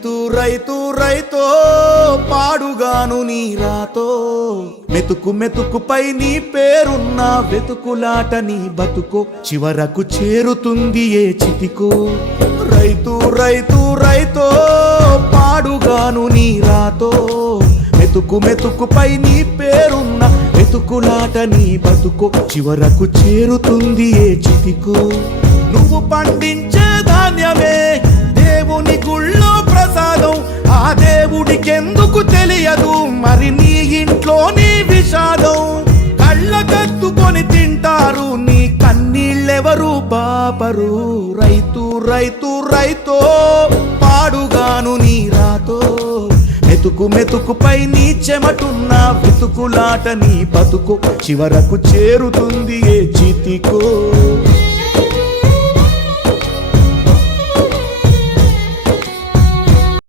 రైతు రైతో పాడుగాను నీ రాతో మెతుకు మెతుకుపై నీ పేరున్న వెతుకులాట నీ బతుకో చివరకు చేరుతుంది ఏ చితికో రైతు రైతు రైతో పాడుగాను నీ రాతో మెతుకు మెతుకుపై నీ పేరున్న వెతుకులాట నీ బతుకో చివరకు చేరుతుంది ఏ చితికో నువ్వు పండించే ధాన్యమే దేవుని గుళ్ళో ప్రసాదం ఆ దేవుడికెందుకు తెలియదు మరి నీ ఇంట్లో నీ విషాదం కళ్ళకత్తుకొని తింటారు నీ కన్నీళ్ళెవరు పాపరు రైతు రైతు రైతో పాడుగాను నీ రాతో మెతుకు మెతుకుపై నీ చెమటున్న వెతుకులాట నీ బతుకు చివరకు చేరుతుంది ఏ చితికో